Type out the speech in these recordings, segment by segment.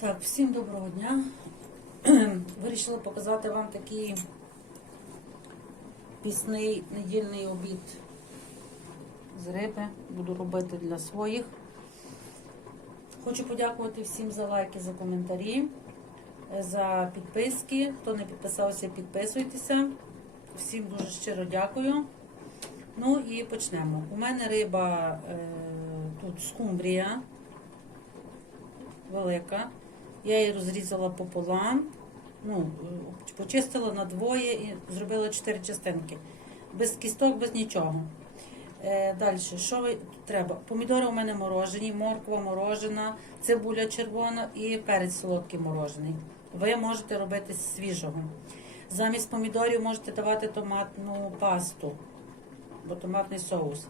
Так, всім доброго дня. Вирішила показати вам такий пісний недільний обід з риби. Буду робити для своїх. Хочу подякувати всім за лайки, за коментарі, за підписки. Хто не підписався, підписуйтеся. Всім дуже щиро дякую. Ну і почнемо. У мене риба е, тут скумбрія велика. Я її розрізала пополам, ну, е, почистила на двоє і зробила чотири частинки. Без кісток, без нічого. Е, Далі, що ви треба? Помідори у мене морожені, морква морожена, цибуля червона і перець солодкий морожений. Ви можете робити свіжого. Замість помідорів можете давати томатну пасту, бо томатний соус.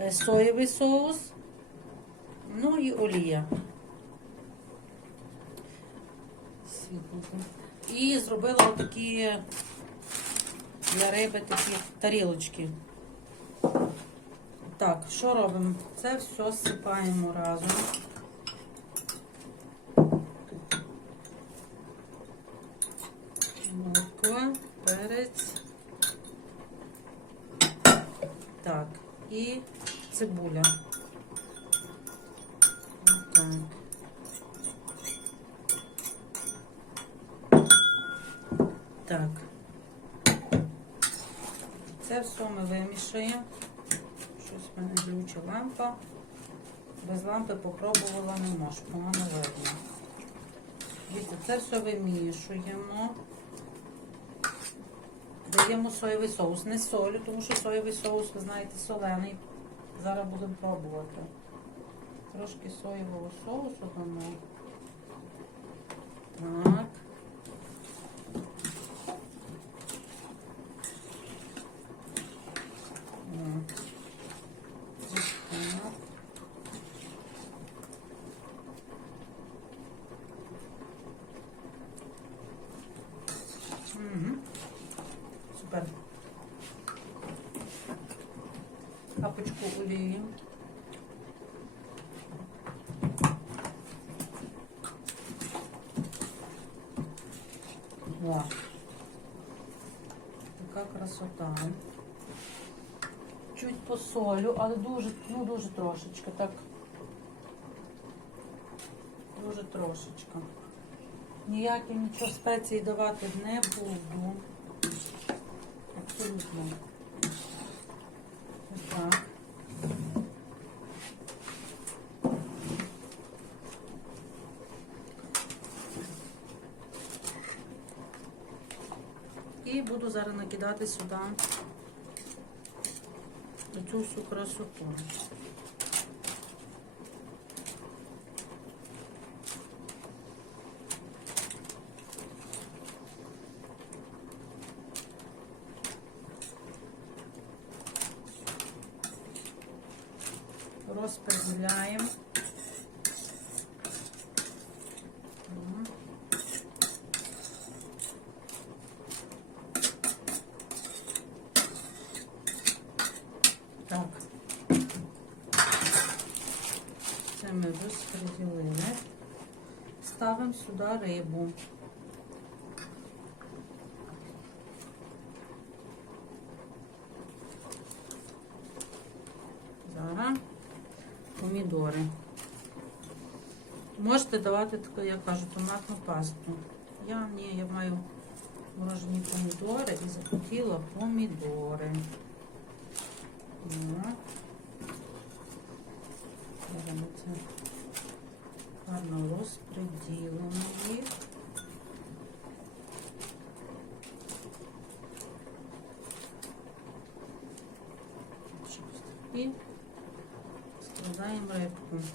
Е, Соєвий соус, ну і олія. Світленько. І зробила такі для риби такі тарілочки. Так, що робимо? Це все сипаємо разом. Морква, перець. Так, і цибуля. Так. Так. Це все ми вимішаємо. Щось в мене глюча лампа. Без лампи попробувала не можу, погано видно. Дивіться, це все вимішуємо. Даємо соєвий соус. Не солю, тому що соєвий соус, ви знаєте, солений. Зараз будемо пробувати. Трошки соєвого соусу дамо. Так. От. Ось так. Мгм. Супер. Капочку олії. О. Така красота. Чуть посолю, але дуже, ну дуже трошечки, так. Дуже трошечки. Ніякі нічого спецій давати не буду. Абсолютно. Ось так. І буду зараз накидати сюди цю всю красоту. Розподіляємо. Так. Це ми розподілили. Ставимо сюди рибу. Зараз помідори. Можете давати таку, я кажу, томатну пасту. Я ні, я маю морожені помідори і захотіла помідори. Так. Зараз ми це гарно розподілимо їх. І складаємо рибку.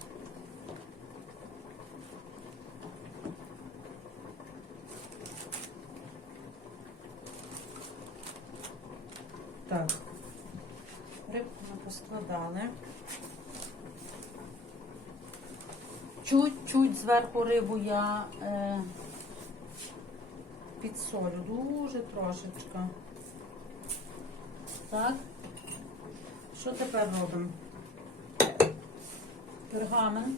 Так, рибку ми поскладали. Чуть-чуть зверху рибу я е, підсолю, дуже трошечка. Так. Що тепер робимо? Пергамент.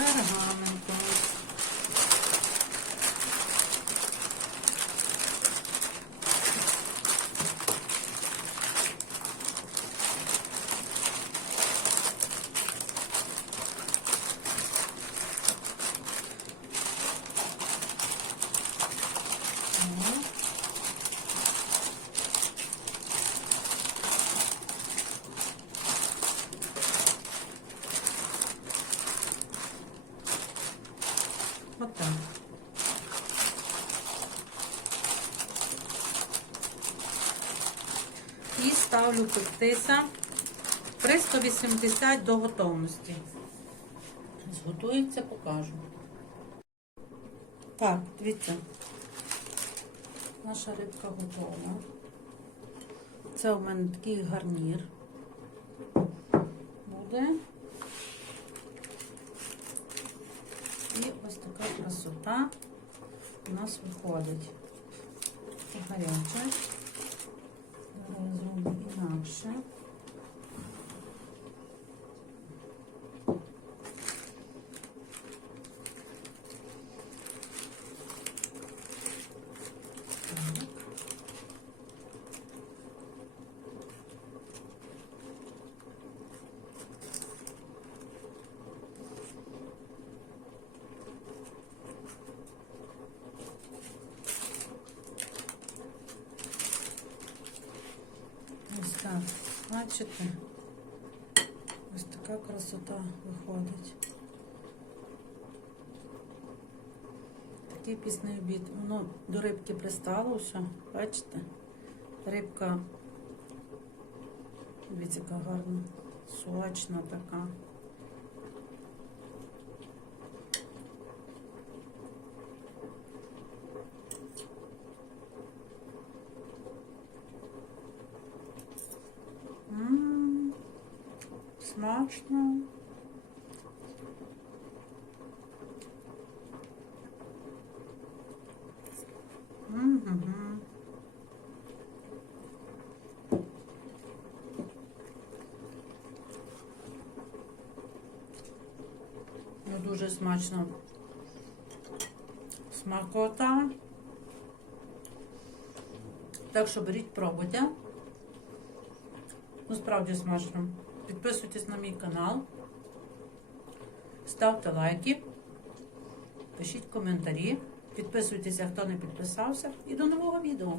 Ver aman konuş. Так. І ставлю пектися при 180 до готовності. Зготується, покажу. Так, дивіться. Наша рибка готова. Це у мене такий гарнір. Буде. І ось така красота у нас виходить. Гаряче. Зараз інакше. Так. Ось так. Бачите? Ось така красота виходить. Такий пісний обід. Воно до рибки пристало все. Бачите? Рибка, дивіться, яка гарна, сочна така. Смачно. Ну, дуже смачно. Смакота. Так що беріть, пробуйте. Ну, справді смачно. Підписуйтесь на мій канал, ставте лайки, пишіть коментарі, підписуйтеся, хто не підписався. І до нового відео.